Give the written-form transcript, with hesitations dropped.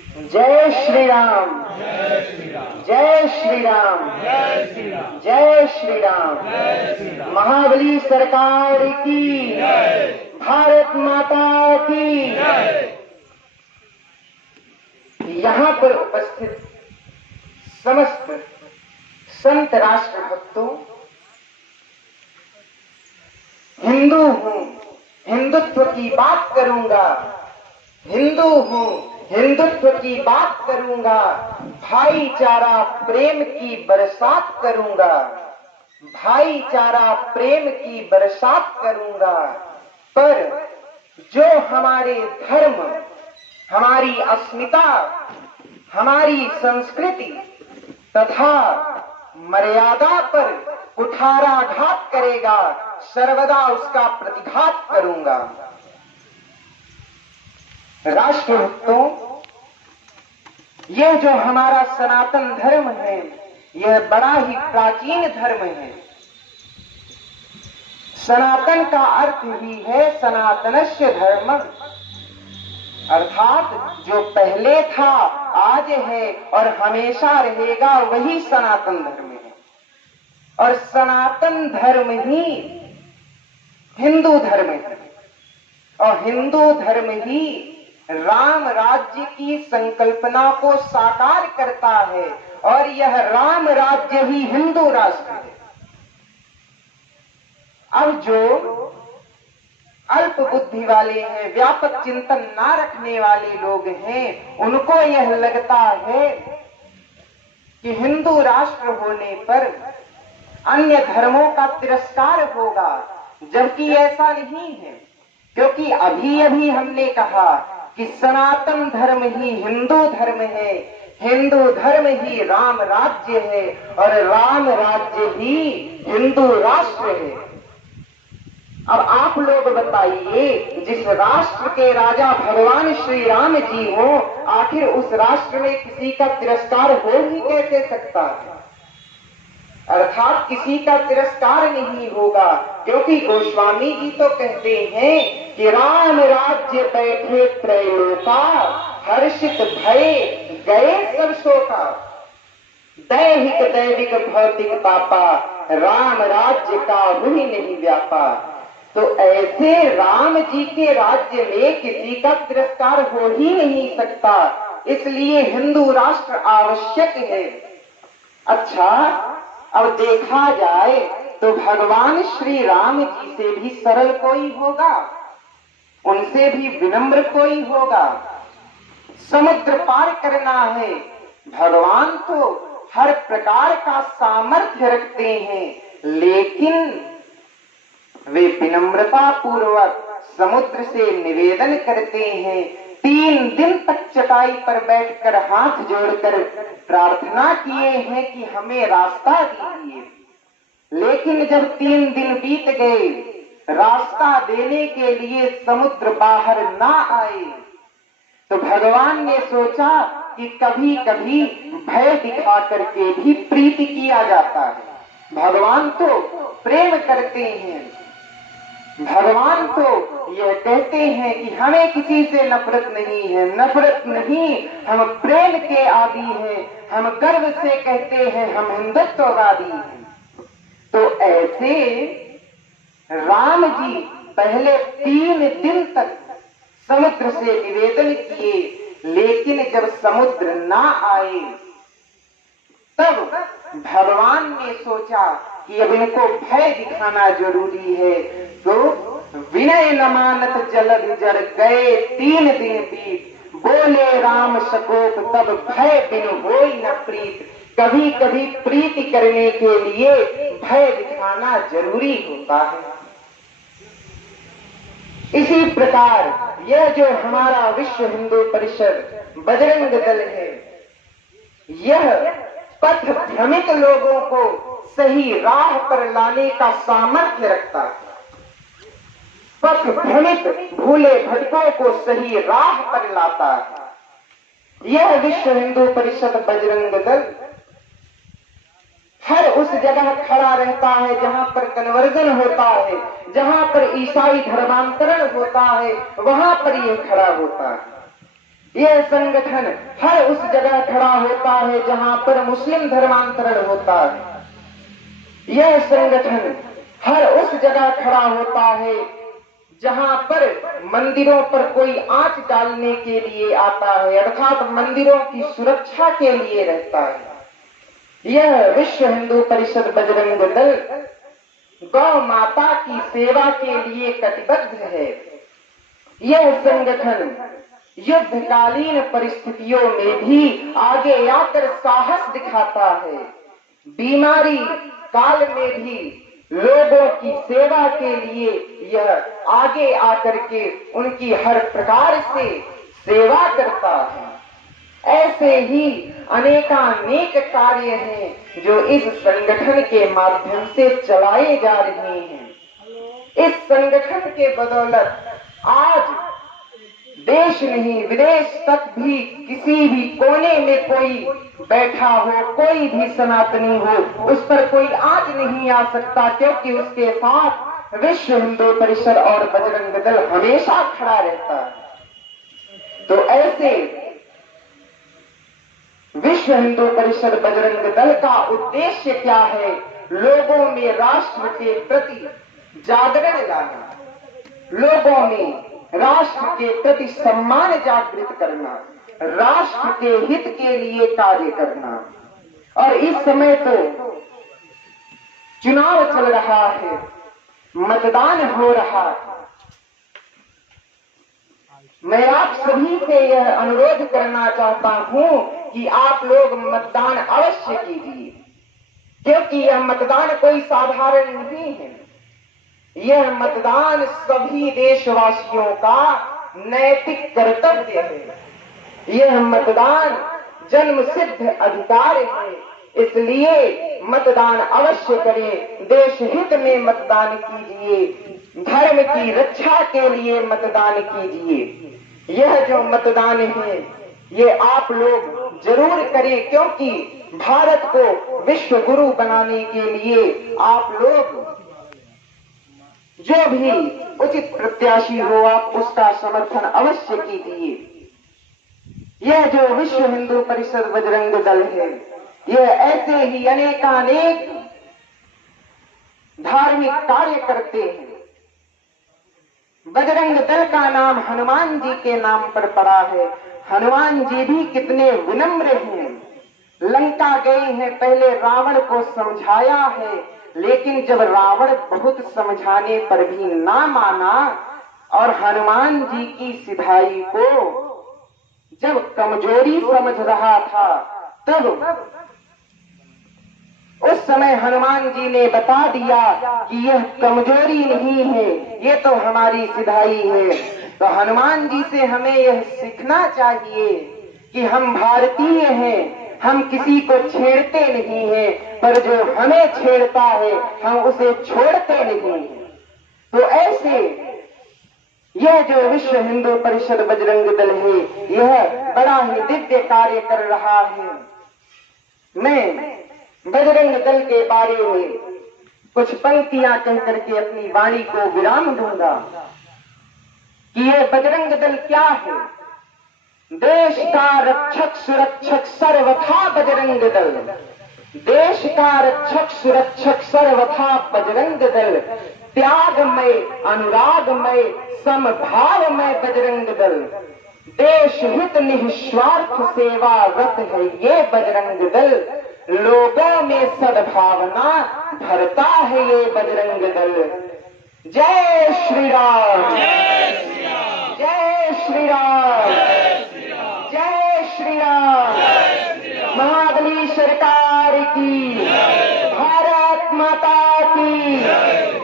जय श्री राम, जय श्री राम, जय श्री राम, जय श्री राम, जय श्री राम। जय श्री राम, महाबली सरकार की जय, भारत माता की जय। यहाँ पर उपस्थित समस्त संत राष्ट्र भक्तों, हिंदू हूँ, हिंदुत्व की बात करूंगा, हिंदू हूँ, हिंदुत्व की बात करूंगा, भाईचारा प्रेम की बरसात करूंगा, भाईचारा प्रेम की बरसात करूंगा। पर जो हमारे धर्म, हमारी अस्मिता, हमारी संस्कृति तथा मर्यादा पर कुठाराघात करेगा, सर्वदा उसका प्रतिघात करूंगा। राष्ट्रभक्तों, यह जो हमारा सनातन धर्म है, यह बड़ा ही प्राचीन धर्म है। सनातन का अर्थ ही है सनातनस्य धर्म, अर्थात जो पहले था, आज है और हमेशा रहेगा, वही सनातन धर्म है। और सनातन धर्म ही हिंदू धर्म है, और हिंदू धर्म ही राम राज्य की संकल्पना को साकार करता है, और यह राम राज्य ही हिंदू राष्ट्र है। अब जो अल्प बुद्धि वाले हैं, व्यापक चिंतन ना रखने वाले लोग हैं, उनको यह लगता है कि हिंदू राष्ट्र होने पर अन्य धर्मों का तिरस्कार होगा, जबकि ऐसा नहीं है। क्योंकि अभी अभी हमने कहा कि सनातन धर्म ही हिंदू धर्म है, हिंदू धर्म ही राम राज्य है, और राम राज्य ही हिंदू राष्ट्र है। अब आप लोग बताइए, जिस राष्ट्र के राजा भगवान श्री राम जी हो, आखिर उस राष्ट्र में किसी का तिरस्कार हो ही कैसे सकता है? अर्थात किसी का तिरस्कार नहीं होगा, क्योंकि गोस्वामी जी तो कहते हैं कि राम राज्य बैठे त्रैलोका, हर्षित भय गए सब शोका, दैहिक दैविक भौतिक तापा, राम राज्य का हुई नहीं व्यापा। तो ऐसे राम जी के राज्य में किसी का तिरस्कार हो ही नहीं सकता, इसलिए हिंदू राष्ट्र आवश्यक है। अच्छा, अब देखा जाए तो भगवान श्री राम जी से भी सरल कोई होगा, उनसे भी विनम्र कोई होगा। समुद्र पार करना है, भगवान तो हर प्रकार का सामर्थ्य रखते हैं, लेकिन वे विनम्रता पूर्वक समुद्र से निवेदन करते हैं। 3 दिन तक चटाई पर बैठकर हाथ जोड़कर प्रार्थना किए हैं कि हमें रास्ता दीजिए, लेकिन जब 3 दिन बीत गए, रास्ता देने के लिए समुद्र बाहर ना आए, तो भगवान ने सोचा कि कभी कभी भय दिखा करके भी प्रीति किया जाता है। भगवान तो प्रेम करते हैं, भगवान तो यह कहते हैं कि हमें किसी से नफरत नहीं है, नफरत नहीं, हम प्रेम के आदी हैं, हम गर्व से कहते हैं हम हिंदुत्ववादी हैं। तो ऐसे राम जी पहले 3 दिन तक समुद्र से निवेदन किए, लेकिन जब समुद्र ना आए, तब भगवान ने सोचा कि अब इनको भय दिखाना जरूरी है। तो विनय न मानत जलद जर गए 3 दिन बीत, बोले राम सकोप तब भय बिन होई न प्रीत। कभी कभी प्रीति करने के लिए भय दिखाना जरूरी होता है। इसी प्रकार यह जो हमारा विश्व हिंदू परिषद बजरंग दल है, यह पथ भ्रमित लोगों को सही राह पर लाने का सामर्थ्य रखता है। पथ भ्रमित भूले भटकों को सही राह पर लाता है। यह विश्व हिंदू परिषद बजरंग दल हर उस जगह खड़ा रहता है जहां पर कन्वर्जन होता है, जहां पर ईसाई धर्मांतरण होता है, वहां पर यह खड़ा होता है। यह संगठन हर उस जगह खड़ा होता है जहां पर मुस्लिम धर्मांतरण होता है। यह संगठन हर उस जगह खड़ा होता है जहां पर मंदिरों पर कोई आंच डालने के लिए आता है, अर्थात मंदिरों की सुरक्षा के लिए रहता है। यह विश्व हिंदू परिषद बजरंग दल गौ माता की सेवा के लिए कटिबद्ध है। यह संगठन युद्धकालीन परिस्थितियों में भी आगे आकर साहस दिखाता है। बीमारी काल में भी लोगों की सेवा के लिए यह आगे आकर के उनकी हर प्रकार से सेवा करता है। ऐसे ही अनेकानेक कार्य हैं जो इस संगठन के माध्यम से चलाए जा रहे हैं। इस संगठन के बदौलत आज देश नहीं विदेश तक भी किसी भी कोने में कोई बैठा हो, कोई भी सनातनी हो, उस पर कोई आंच नहीं आ सकता, क्योंकि उसके साथ विश्व हिंदू परिषद और बजरंग दल हमेशा खड़ा रहता है। तो ऐसे विश्व हिंदू परिषद बजरंग दल का उद्देश्य क्या है? लोगों में राष्ट्र के प्रति जागरण लाना, लोगों में राष्ट्र के प्रति सम्मान जागृत करना, राष्ट्र के हित के लिए कार्य करना। और इस समय तो चुनाव चल रहा है, मतदान हो रहा है। मैं आप सभी से यह अनुरोध करना चाहता हूं कि आप लोग मतदान अवश्य कीजिए, क्योंकि यह मतदान कोई साधारण नहीं है। यह मतदान सभी देशवासियों का नैतिक कर्तव्य है। यह मतदान जन्मसिद्ध अधिकार है, इसलिए मतदान अवश्य करें। देश हित में मतदान कीजिए, धर्म की रक्षा के लिए मतदान कीजिए। यह जो मतदान है ये आप लोग जरूर करें, क्योंकि भारत को विश्व गुरु बनाने के लिए आप लोग जो भी उचित प्रत्याशी हो आप उसका समर्थन अवश्य कीजिए। यह जो विश्व हिंदू परिषद बजरंग दल है, यह ऐसे ही अनेकानेक धार्मिक कार्य करते हैं। बजरंग दल का नाम हनुमान जी के नाम पर पड़ा है। हनुमान जी भी कितने विनम्र हैं। लंका गए हैं, पहले रावण को समझाया है, लेकिन जब रावण बहुत समझाने पर भी ना माना और हनुमान जी की सिधाई को जब कमजोरी समझ रहा था, तब उस समय हनुमान जी ने बता दिया कि यह कमजोरी नहीं है, ये तो हमारी सिधाई है। तो हनुमान जी से हमें यह सीखना चाहिए कि हम भारतीय हैं, हम किसी को छेड़ते नहीं हैं, पर जो हमें छेड़ता है हम उसे छोड़ते नहीं हैं। तो ऐसे यह जो विश्व हिंदू परिषद बजरंग दल है, यह बड़ा ही दिव्य कार्य कर रहा है। मैं बजरंग दल के बारे में कुछ पंक्तियां कहकर के अपनी वाणी को विराम दूंगा कि यह बजरंग दल क्या है। देश का रक्षक सुरक्षक सर्वथा बजरंग दल, देश का रक्षक सुरक्षक सर्वथा बजरंग दल, त्यागमय अनुरागमय समभावमय बजरंग दल, देश हित निस्वार्थ सेवा व्रत है ये बजरंग दल, लोगों में सद्भावना भरता है ये बजरंग दल। जय श्री राम, जय श्री राम, जय श्री राम। महाबली सरकार की, भारत माता की।